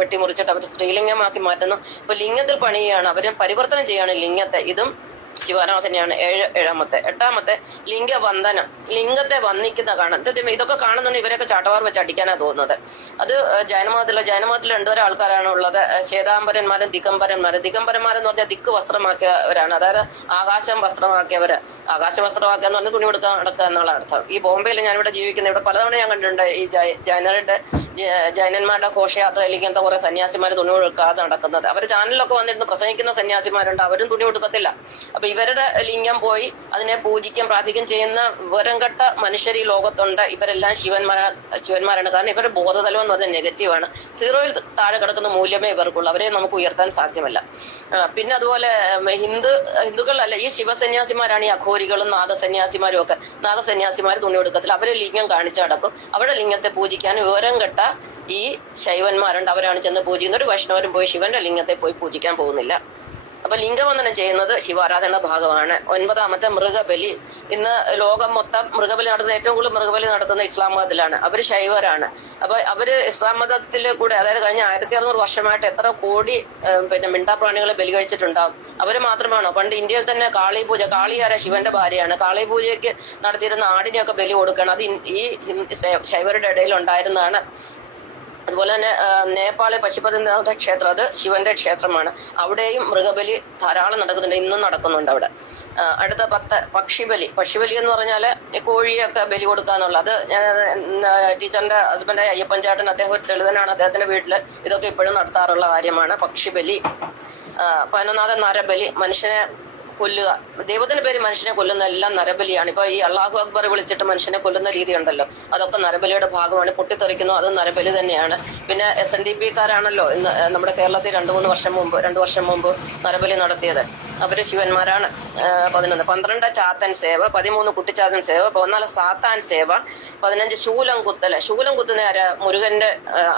വെട്ടി മുറിച്ചിട്ട് അവർ സ്ത്രീലിംഗമാക്കി മാറ്റുന്നു. അപ്പൊ ലിംഗത്തിൽ പണിയാണ് അവരെ പരിവർത്തനം ചെയ്യാണ് ലിംഗത്തെ. ഇതും ശിവാരാധനയാണ് ഏഴ് ഏഴാമത്തെ. എട്ടാമത്തെ ലിംഗവന്ദനം ലിംഗത്തെ വന്ദിക്കുന്ന കാണാൻ. ഇത് ഇതൊക്കെ കാണുന്നുണ്ട് ഇവരൊക്കെ ചാട്ടവാർ വെച്ച് അടിക്കാനാ തോന്നുന്നത്. അത് ജൈനമതത്തിലെ ജൈനമതത്തിൽ രണ്ടുതരം ആൾക്കാരാണ് ഉള്ളത്. ശ്വേതാംബരന്മാരും ദിഗംബരന്മാരും. ദിഗംബരന്മാരെന്ന് പറഞ്ഞാൽ ദിക്ക് വസ്ത്രമാക്കിയവരാണ്. അതായത് ആകാശം വസ്ത്രമാക്കിയവര്. ആകാശ വസ്ത്രമാക്കുക എന്ന് പറഞ്ഞാൽ തുണി കൊടുക്കാൻ നടക്കുക എന്നുള്ള അർത്ഥം. ഈ ബോംബെയിൽ ഞാനിവിടെ ജീവിക്കുന്ന ഇവിടെ പലതവണ ഞാൻ കണ്ടിട്ടുണ്ട് ഈ ജൈനരുടെ ജൈനന്മാരുടെ ഘോഷയാത്രയിൽ ഇങ്ങനത്തെ കുറെ സന്യാസിമാർ തുണി കൊടുക്കാതെ നടക്കുന്നത്. അവർ ചാനലിലൊക്കെ വന്നിരുന്ന് പ്രസംഗിക്കുന്ന സന്യാസിമാരുണ്ട്. അവരും തുണി കൊടുക്കത്തില്ല അപ്പൊ ഇവരുടെ ലിംഗം പോയി അതിനെ പൂജിക്കാൻ പ്രാർത്ഥിക്കുകയും ചെയ്യുന്ന വിവരം കെട്ട മനുഷ്യർ ഈ ലോകത്തുണ്ട്. ഇവരെല്ലാം ശിവന്മാരാ ശിവന്മാരാണ്. കാരണം ഇവരുടെ ബോധതലം എന്ന് പറഞ്ഞാൽ നെഗറ്റീവാണ് സീറോയിൽ താഴെ കിടക്കുന്ന മൂല്യമേ ഇവർക്കുള്ളൂ. അവരെ നമുക്ക് ഉയർത്താൻ സാധ്യമല്ല. പിന്നെ അതുപോലെ ഹിന്ദു ഹിന്ദുക്കളല്ല ഈ ശിവസന്യാസിമാരാണ് ഈ അഘോരികളും നാഗസന്യാസിമാരും ഒക്കെ. നാഗസന്യാസിമാർ തുണി കൊടുക്കത്തില്ല അവരെ ലിംഗം കാണിച്ചു നടക്കും. അവരുടെ ലിംഗത്തെ പൂജിക്കാൻ വിവരം കെട്ട ഈ ശൈവന്മാരുണ്ട്. അവരാണ് ചെന്ന് പൂജിക്കുന്നത്. ഒരു വൈഷ്ണവരും പോയി ശിവന്റെ ലിംഗത്തെ പോയി പൂജിക്കാൻ പോകുന്നില്ല. അപ്പൊ ലിംഗവന്ദനം ചെയ്യുന്നത് ശിവാരാധന ഭാഗമാണ്. ഒൻപതാമത്തെ മൃഗബലി. ഇന്ന് ലോകം മൊത്തം മൃഗബലി നടത്തുന്ന ഏറ്റവും കൂടുതൽ മൃഗബലി നടത്തുന്ന ഇസ്ലാം മതത്തിലാണ് അവർ ശൈവരാണ് അപ്പൊ അവർ ഇസ്ലാം മതത്തിൽ കൂടെ അതായത് കഴിഞ്ഞ ആയിരത്തി അറുന്നൂറ് വർഷമായിട്ട് എത്ര കോടി പിന്നെ മിണ്ടാപ്രാണികളെ ബലി കഴിച്ചിട്ടുണ്ടാവും. അവർ മാത്രമാണോ? പണ്ട് ഇന്ത്യയിൽ തന്നെ കാളി പൂജ കാളിയാര ശിവന്റെ ഭാര്യയാണ്. കാളി പൂജയ്ക്ക് നടത്തിയിരുന്ന ആടിനെയൊക്കെ ബലി കൊടുക്കണം. അത് ഈ ശൈവരുടെ ഇടയിൽ ഉണ്ടായിരുന്നതാണ് അതുപോലെ തന്നെ നേപ്പാളിലെ പശുപതിനാഥ ക്ഷേത്രം അത് ശിവന്റെ ക്ഷേത്രമാണ്. അവിടെയും മൃഗബലി ധാരാളം നടക്കുന്നുണ്ട് ഇന്നും നടക്കുന്നുണ്ട് അവിടെ. അടുത്ത പത്ത് പക്ഷിബലി. പക്ഷിബലി എന്ന് പറഞ്ഞാൽ കോഴിയൊക്കെ ബലി കൊടുക്കാന്നുള്ള അത് ടീച്ചറിന്റെ ഹസ്ബൻഡ് അയ്യപ്പൻ ചേട്ടൻ അദ്ദേഹം ഒരു ദളിതനാണ് അദ്ദേഹത്തിന്റെ വീട്ടിൽ ഇതൊക്കെ ഇപ്പോഴും നടത്താറുള്ള കാര്യമാണ് പക്ഷിബലി. പതിനൊന്നാമത് നരബലി മനുഷ്യനെ കൊല്ലുക. ദൈവത്തിന്റെ പേര് മനുഷ്യനെ കൊല്ലുന്ന എല്ലാം നരബലിയാണ്. ഇപ്പൊ ഈ അള്ളാഹു അക്ബർ വിളിച്ചിട്ട് മനുഷ്യനെ കൊല്ലുന്ന രീതി ഉണ്ടല്ലോ അതൊക്കെ നരബലിയുടെ ഭാഗമാണ്. പൊട്ടിത്തെറിക്കുന്നു അത് നരബലി തന്നെയാണ്. പിന്നെ എസ് എൻ ഡി പി കാരാണല്ലോ ഇന്ന് നമ്മുടെ കേരളത്തിൽ രണ്ടു മൂന്ന് വർഷം മുമ്പ് രണ്ടു വർഷം മുമ്പ് നരബലി നടത്തിയത്. അവർ ശിവന്മാരാണ്. പതിനൊന്ന് പന്ത്രണ്ട് ചാത്തൻ സേവ പതിമൂന്ന് കുട്ടിച്ചാത്തൻ സേവ പതിനാല് സാത്താൻ സേവ പതിനഞ്ച് ശൂലം കുത്തൽ. ശൂലം കുത്തുന്ന ആരാ? മുരുകന്റെ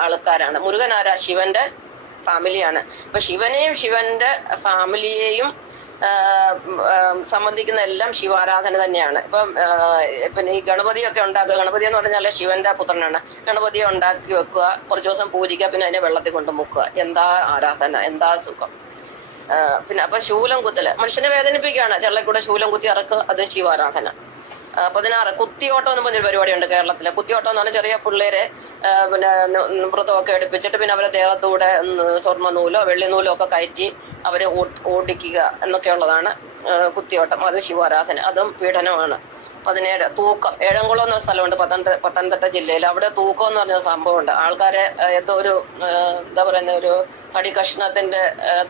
ആൾക്കാരാണ്. മുരുകൻ ആരാ? ശിവന്റെ ഫാമിലിയാണ്. അപ്പൊ ശിവനെയും ശിവന്റെ ഫാമിലിയെയും സംബന്ധിക്കുന്ന എല്ലാം ശിവാരാധന തന്നെയാണ്. ഇപ്പം പിന്നെ ഈ ഗണപതിയൊക്കെ ഉണ്ടാക്കുക ഗണപതി എന്ന് പറഞ്ഞാൽ ശിവന്റെ പുത്രനാണ്. ഗണപതിയെ ഉണ്ടാക്കി വെക്കുക കുറച്ച് ദിവസം പൂജിക്കുക പിന്നെ അതിനെ വെള്ളത്തിൽ കൊണ്ട് മുക്കുക. എന്താ ആരാധന? എന്താ സുഖം? പിന്നെ അപ്പൊ ശൂലം കുത്തൽ. മനുഷ്യനെ വേദനിപ്പിക്കുകയാണ്. ചെള്ളക്കൂടെ ശൂലം കുത്തി ഇറക്കുക അത് ശിവാരാധന. പതിനാറ്. കുത്തിയോട്ടം എന്ന് പറഞ്ഞൊരു പരിപാടിയുണ്ട് കേരളത്തിൽ. കുത്തിയോട്ടം എന്ന് പറഞ്ഞാൽ ചെറിയ പിള്ളേരെ പിന്നെ വ്രതമൊക്കെ എടുപ്പിച്ചിട്ട് പിന്നെ അവരെ ദേഹത്തൂടെ സ്വർണ നൂലോ വെള്ളി നൂലോ ഒക്കെ കയറ്റി അവരെ ഓടിക്കുക എന്നൊക്കെയുള്ളതാണ്. ആ, കുത്തിയോട്ടം. അത് ശിവാരാധന. അതും പീഡനമാണ്. പതിനേഴ് തൂക്കം. ഏഴംകുളം എന്ന സ്ഥലമുണ്ട് പത്തനംതിട്ട പത്തനംതിട്ട ജില്ലയിൽ. അവിടെ തൂക്കം എന്ന് പറഞ്ഞ സംഭവമുണ്ട്. ആൾക്കാരെ ഏതോ ഒരു എന്താ പറയുന്ന ഒരു തടി കഷ്ണത്തിന്റെ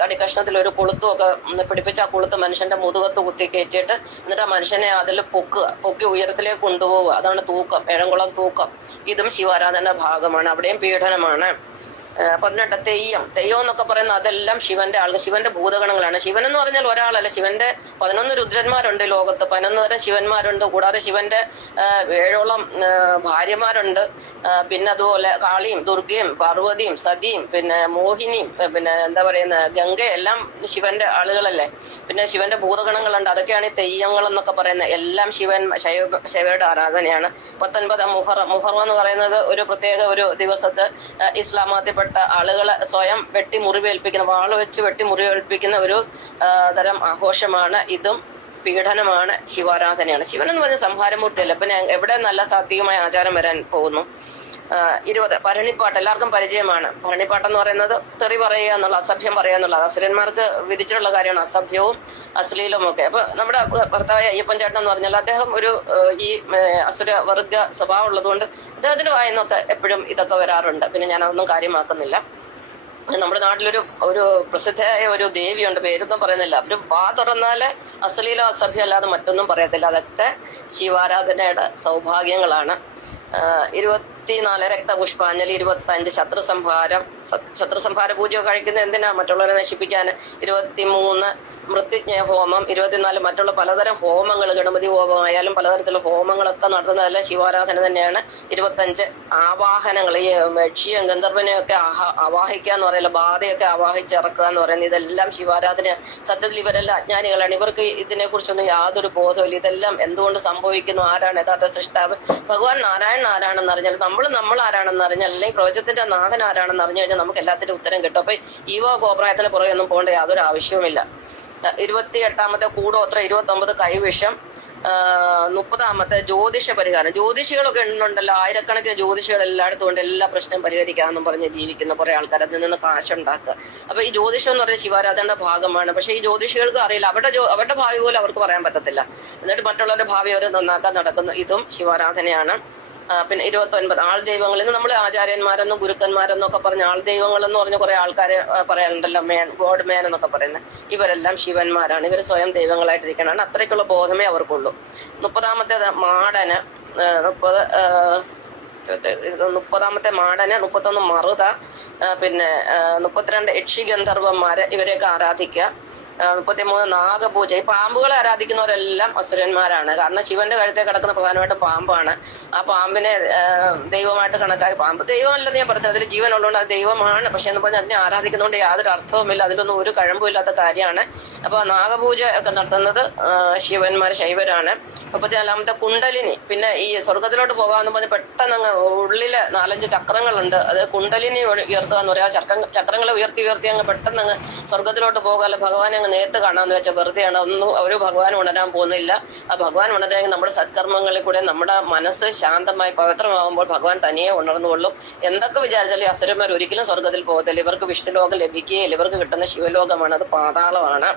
തടി കഷ്ണത്തിൽ ഒരു കൊളുത്തുമൊക്കെ പിടിപ്പിച്ച് ആ കൊളുത്ത് മനുഷ്യന്റെ മുതുകത്ത് കുത്തി കയറ്റിയിട്ട് എന്നിട്ട് ആ മനുഷ്യനെ അതിൽ പൊക്കുക. പൊക്കി ഉയരത്തിലേക്ക് കൊണ്ടുപോവുക. അതാണ് തൂക്കം. ഏഴംകുളം തൂക്കം. ഇതും ശിവാരാധന ഭാഗമാണ്. അവിടെയും പീഡനമാണ്. പതിനെട്ട് തെയ്യം. തെയ്യം എന്നൊക്കെ പറയുന്ന അതെല്ലാം ശിവന്റെ ആൾ ശിവന്റെ ഭൂതഗണങ്ങളാണ്. ശിവൻ എന്ന് പറഞ്ഞാൽ ഒരാളല്ല ശിവന്റെ പതിനൊന്ന് രുദ്രന്മാരുണ്ട് ലോകത്ത്. പതിനൊന്ന് തരം ശിവന്മാരുണ്ട് കൂടാതെ ശിവന്റെ ഏഴോളം ഭാര്യമാരുണ്ട്. പിന്നെ അതുപോലെ കാളിയും ദുർഗയും പാർവതിയും സതിയും പിന്നെ മോഹിനിയും പിന്നെ എന്താ പറയുന്ന ഗംഗ എല്ലാം ശിവന്റെ ആളുകളല്ലേ. പിന്നെ ശിവന്റെ ഭൂതഗണങ്ങളുണ്ട്. അതൊക്കെയാണ് ഈ തെയ്യങ്ങൾ എന്നൊക്കെ പറയുന്നത്. എല്ലാം ശിവൻ ശൈവ ശൈവരുടെ ആരാധനയാണ്. പത്തൊൻപത് മുഹർ മുഹറം എന്ന് പറയുന്നത് ഒരു പ്രത്യേക ഒരു ദിവസത്ത് ആ, മതത്തിൽപ്പെട്ട ആളുകളെ സ്വയം വെട്ടി മുറിവേൽപ്പിക്കുന്ന വാൾ വെച്ച് വെട്ടി മുറിവേൽപ്പിക്കുന്ന ഒരു തരം ആഘോഷമാണ് ഇതും. പീഡനമാണ് ശിവാരാധനയാണ്. ശിവൻ എന്ന് പറഞ്ഞ സംഹാരമൂർത്തിയല്ല. പിന്നെ എവിടെ നല്ല സാത്വികമായ ആചാരം വരാൻ പോകുന്നു? ഇരുപത്. ഭരണിപ്പാട്ട് എല്ലാവർക്കും പരിചയമാണ്. ഭരണിപ്പാട്ട് എന്ന് പറയുന്നത് തെറി പറയുക എന്നുള്ള അസഭ്യം പറയുക എന്നുള്ളത് അസുരന്മാർക്ക് വിധിച്ചിട്ടുള്ള കാര്യമാണ് അസഭ്യവും അശ്ലീലവും ഒക്കെ അപ്പൊ നമ്മുടെ ഭർത്താവ് അയ്യപ്പൻ ചേട്ടൻ എന്ന് പറഞ്ഞാൽ അദ്ദേഹം ഒരു ഈ അസുര വർഗ സ്വഭാവം ഉള്ളതുകൊണ്ട് അദ്ദേഹത്തിന്റെ വായനൊക്കെ എപ്പോഴും ഇതൊക്കെ വരാറുണ്ട്. പിന്നെ ഞാൻ അതൊന്നും കാര്യമാക്കുന്നില്ല നമ്മുടെ നാട്ടിലൊരു ഒരു പ്രസിദ്ധയായ ഒരു ദേവിയുണ്ട് പേരൊന്നും പറയുന്നില്ല. അവർ വാ തുറന്നാൽ അശ്ലീലോ അസഭ്യം അല്ലാതെ മറ്റൊന്നും പറയത്തില്ല. അതൊക്കെ ശിവാരാധനയുടെ സൗഭാഗ്യങ്ങളാണ്. ഇരുപത്തിനാല് രക്തപുഷ്പാഞ്ജലി ഇരുപത്തി അഞ്ച് ശത്രു സംഹാരം ശത്രു സംഹാര പൂജ കഴിക്കുന്നത് എന്തിനാ? മറ്റുള്ളവരെ നശിപ്പിക്കാൻ ഇരുപത്തിമൂന്ന് മൃത്യുജ്ഞ ഹോമം ഇരുപത്തിനാല് മറ്റുള്ള പലതരം ഹോമങ്ങൾ ഗണപതി ഹോമമായാലും പലതരത്തിലുള്ള ഹോമങ്ങളൊക്കെ നടത്തുന്നതല്ല ശിവാരാധന തന്നെയാണ്. ഇരുപത്തഞ്ച് ആവാഹനങ്ങൾ ഈ യക്ഷിയും ഗന്ധർവനെയൊക്കെ ആവാഹിക്കുക എന്ന് പറയില്ല ബാധയൊക്കെ ആവാഹിച്ചിറക്കുക എന്ന് പറയുന്നത് ഇതെല്ലാം ശിവാരാധന സത്യത്തിൽ ഇവരെല്ലാം അജ്ഞാനികളാണ്. ഇവർക്ക് ഇതിനെ കുറിച്ചൊന്നും യാതൊരു ബോധമില്ല ഇതെല്ലാം എന്തുകൊണ്ട് സംഭവിക്കുന്നു? ആരാണ് യഥാർത്ഥ സൃഷ്ടാവ്? ഭഗവാൻ നാരായണൻ ആരാണെന്ന് അറിഞ്ഞാൽ നമ്മൾ നമ്മൾ ആരാണെന്ന് അറിഞ്ഞാൽ അല്ലെങ്കിൽ പ്രപഞ്ചത്തിന്റെ നാഥൻ ആരാണെന്ന് അറിഞ്ഞു കഴിഞ്ഞാൽ നമുക്ക് എല്ലാത്തിനും ഉത്തരം കിട്ടും. അപ്പൊ ഈവോ കോപ്രായത്തിന് പുറകെ ഒന്നും പോകേണ്ട യാതൊരു ആവശ്യവുമില്ല. ഇരുപത്തി എട്ടാമത്തെ കൂടോത്ര ഇരുപത്തി ഒമ്പത് കൈവിഷം മുപ്പതാമത്തെ ജ്യോതിഷ പരിഹാരം. ജ്യോതിഷികളൊക്കെ ഉണ്ടല്ലോ ആയിരക്കണക്കിന് ജ്യോതിഷികൾ എല്ലായിടത്തും ഉണ്ട്. എല്ലാ പ്രശ്നം പരിഹരിക്കാമെന്നും പറഞ്ഞ് ജീവിക്കുന്ന കുറെ ആൾക്കാർ അതിൽ നിന്ന് കാശുണ്ടാക്കുക. അപ്പൊ ഈ ജ്യോതിഷം എന്ന് പറയുന്നത് ശിവാരാധനയുടെ ഭാഗമാണ്. പക്ഷെ ഈ ജ്യോതിഷികൾക്ക് അറിയില്ല. അവരുടെ അവരുടെ ഭാവി പോലും അവർക്ക് പറയാൻ പറ്റത്തില്ല. എന്നിട്ട് മറ്റുള്ളവരുടെ ഭാവി അവർ നന്നാക്കാൻ നടക്കുന്നു. ഇതും ശിവാരാധനയാണ്. പിന്നെ ഇരുപത്തി ഒൻപത് ആൾ ദൈവങ്ങൾ ഇന്ന് നമ്മൾ ആചാര്യന്മാരെന്നും ഗുരുക്കന്മാരെന്നും ഒക്കെ പറഞ്ഞ ആൾ ദൈവങ്ങൾ എന്ന് പറഞ്ഞ കുറെ ആൾക്കാരെ പറയാനുണ്ടല്ലോ മേൻ ഗോഡ് മേൻ എന്നൊക്കെ പറയുന്നത് ഇവരെല്ലാം ശിവന്മാരാണ്. ഇവർ സ്വയം ദൈവങ്ങളായിട്ടിരിക്കണം അത്രയ്ക്കുള്ള ബോധമേ അവർക്കുള്ളൂ. മുപ്പതാമത്തേത് മാടന് മുപ്പത് മുപ്പതാമത്തെ മാടന് മുപ്പത്തൊന്ന് മറുത പിന്നെ മുപ്പത്തിരണ്ട് യക്ഷി ഗന്ധർവന്മാര് ഇവരെയൊക്കെ ആരാധിക്കുക മുപ്പത്തിമൂന്ന് നാഗപൂജ. ഈ പാമ്പുകളെ ആരാധിക്കുന്നവരെല്ലാം അസുരന്മാരാണ്. കാരണം ശിവന്റെ കഴുത്തെ കിടക്കുന്ന പ്രധാനമായിട്ട് പാമ്പാണ്. ആ പാമ്പിനെ ദൈവമായിട്ട് കണക്കാക്കി പാമ്പ് ദൈവമല്ലെന്ന് ഞാൻ പറഞ്ഞത് അതിൽ ജീവൻ ഉള്ളതുകൊണ്ട് അത് ദൈവമാണ്. പക്ഷെ എന്ന് പറഞ്ഞാൽ അതിനെ ആരാധിക്കുന്നതുകൊണ്ട് യാതൊരു അർത്ഥവുമില്ല. അതിലൊന്നും ഒരു കഴമ്പുമില്ലാത്ത കാര്യമാണ്. അപ്പൊ നാഗപൂജ ഒക്കെ നടത്തുന്നത് ശിവന്മാർ ശൈവരാണ്. മുപ്പത്തിനാലാമത്തെ കുണ്ടലിനി. പിന്നെ ഈ സ്വർഗത്തിലോട്ട് പോകാമെന്ന് പറഞ്ഞ് പെട്ടെന്ന് അങ്ങ് ഉള്ളിൽ നാലഞ്ച് ചക്രങ്ങളുണ്ട്. അത് കുണ്ടലിനി ഉയ- ഉയർത്തുക എന്ന് പറയാം ചക്രങ്ങളെ ഉയർത്തി ഉയർത്തി അങ്ങ് പെട്ടെന്ന് അങ്ങ് സ്വർഗത്തിലോട്ട് പോകാല്ല ഭഗവാനെ അങ്ങ് നേരിട്ട് കാണാമെന്ന് വെച്ചാൽ വെറുതെയാണ് ഒന്നും ഒരു ഭഗവാൻ ഉണരാൻ പോകുന്നില്ല. ആ ഭഗവാൻ ഉണരാൻ നമ്മുടെ സത്കർമ്മങ്ങളിൽ കൂടെ നമ്മുടെ മനസ്സ് ശാന്തമായി പവിത്രമാകുമ്പോൾ ഭഗവാൻ തനിയെ ഉണർന്നുകൊള്ളും. എന്തൊക്കെ വിചാരിച്ചാലും അസുരന്മാർ ഒരിക്കലും സ്വർഗത്തിൽ പോകത്തില്ല. ഇവർക്ക് വിഷ്ണുലോകം ലഭിക്കുകയില്ല. ഇവർക്ക് കിട്ടുന്ന ശിവലോകമാണ്. അത് പാതാളമാണ്.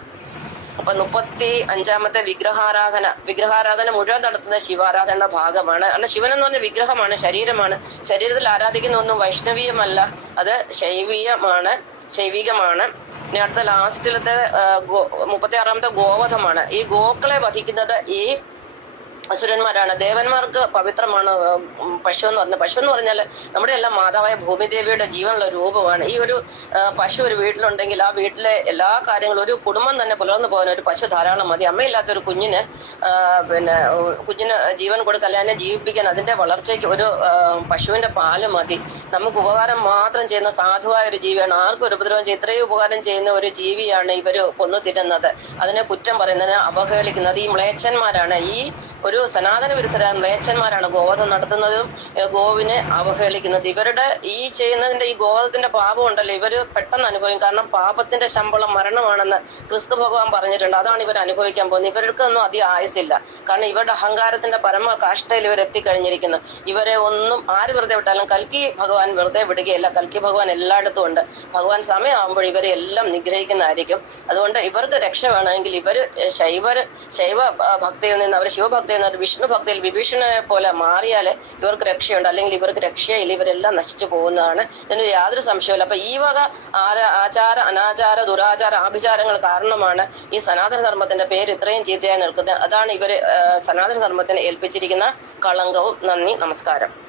അപ്പൊ മുപ്പത്തി അഞ്ചാമത്തെ വിഗ്രഹാരാധന. വിഗ്രഹാരാധന മുഴുവൻ നടത്തുന്ന ശിവാരാധന ഭാഗമാണ്. അല്ല ശിവൻ എന്ന് പറഞ്ഞ വിഗ്രഹമാണ് ശരീരമാണ്. ശരീരത്തിൽ ആരാധിക്കുന്ന ഒന്നും വൈഷ്ണവീയമല്ല. അത് ശൈവീയമാണ്. ശൈവികമാണ് ഇനി അടുത്ത ലാസ്റ്റിലത്തെ മുപ്പത്തി ആറാമത്തെ ഗോവധമാണ്. ഈ ഗോക്കളെ വധിക്കുന്നത് ഈ അസുരന്മാരാണ്. ദേവന്മാർക്ക് പവിത്രമാണ് പശു എന്ന് പറഞ്ഞത് പശു എന്ന് പറഞ്ഞാൽ നമ്മുടെ എല്ലാം മാതാവായ ഭൂമിദേവിയുടെ ജീവനുള്ള രൂപമാണ്. ഈ ഒരു പശു ഒരു വീട്ടിലുണ്ടെങ്കിൽ ആ വീട്ടിലെ എല്ലാ കാര്യങ്ങളും ഒരു കുടുംബം തന്നെ പുലർന്നു പോകാൻ ഒരു പശു ധാരാളം മതി. അമ്മയില്ലാത്ത ഒരു കുഞ്ഞിന് പിന്നെ കുഞ്ഞിന് ജീവൻ കൊടുക്കല്ല അതിനെ ജീവിപ്പിക്കാൻ അതിന്റെ വളർച്ചയ്ക്ക് ഒരു പശുവിന്റെ പാൽ മതി. നമുക്ക് ഉപകാരം മാത്രം ചെയ്യുന്ന സാധുവായ ഒരു ജീവിയാണ്. ആർക്കും ഒരു ഉപദ്രവം ചെയ്യും ഇത്രയും ഉപകാരം ചെയ്യുന്ന ഒരു ജീവിയാണ് ഇവർ കൊന്നു തിരുന്നത് അതിനെ കുറ്റം പറയുന്നതിനെ അവഹേളിക്കുന്നത് ഈ മ്ലേച്ഛന്മാരാണ്. ഈ ഒരു സനാതന വിരുദ്ധരായ മ്ലേച്ഛന്മാരാണ് ഗോവധം നടത്തുന്നതും ഗോവിനെ അവഹേളിക്കുന്നത്. ഇവരുടെ ഈ ചെയ്യുന്നതിന്റെ ഈ ഗോവധത്തിന്റെ പാപം ഉണ്ടല്ലോ. ഇവർ പെട്ടെന്ന് അനുഭവിക്കും. കാരണം പാപത്തിന്റെ ശമ്പളം മരണമാണെന്ന് ക്രിസ്തു ഭഗവാൻ പറഞ്ഞിട്ടുണ്ട്. അതാണ് ഇവർ അനുഭവിക്കാൻ പോകുന്നത്. ഇവർക്കൊന്നും അധികം ആയുസില്ല കാരണം ഇവരുടെ അഹങ്കാരത്തിന്റെ പരമ കാഷ്ടയിൽ ഇവർ എത്തിക്കഴിഞ്ഞിരിക്കുന്നു. ഇവരെ ഒന്നും ആര് വെറുതെ വിട്ടാലും കൽക്കി ഭഗവാൻ വെറുതെ വിടുകയില്ല. കൽക്കി ഭഗവാൻ എല്ലായിടത്തും ഉണ്ട്. ഭഗവാൻ സമയമാകുമ്പോൾ ഇവരെ എല്ലാം നിഗ്രഹിക്കുന്നതായിരിക്കും. അതുകൊണ്ട് ഇവർക്ക് രക്ഷ വേണമെങ്കിൽ ഇവർ ശൈവർ ശൈവ ഭക്തിയിൽ നിന്ന് അവർ ശിവഭക്തിയിൽ എന്നത് വിഷ്ണു ഭക്തിയിൽ വിഭീഷണനെ പോലെ മാറിയാൽ ഇവർക്ക് രക്ഷയുണ്ട്. അല്ലെങ്കിൽ ഇവർക്ക് രക്ഷയില്ല. ഇവരെല്ലാം നശിച്ചു പോകുന്നതാണ്. ഇതിന് യാതൊരു സംശയമില്ല അപ്പൊ ഈ വക ആര ആചാര അനാചാര ദുരാചാര ആഭിചാരങ്ങൾ കാരണമാണ് ഈ സനാതനധർമ്മത്തിന്റെ പേര് ഇത്രയും ചീത്തയായി നിൽക്കുന്നത്. അതാണ് ഇവർ സനാതനധർമ്മത്തിന് സനാതന ധർമ്മത്തിനെ ഏൽപ്പിച്ചിരിക്കുന്ന കളങ്കവും. നന്ദി. നമസ്കാരം.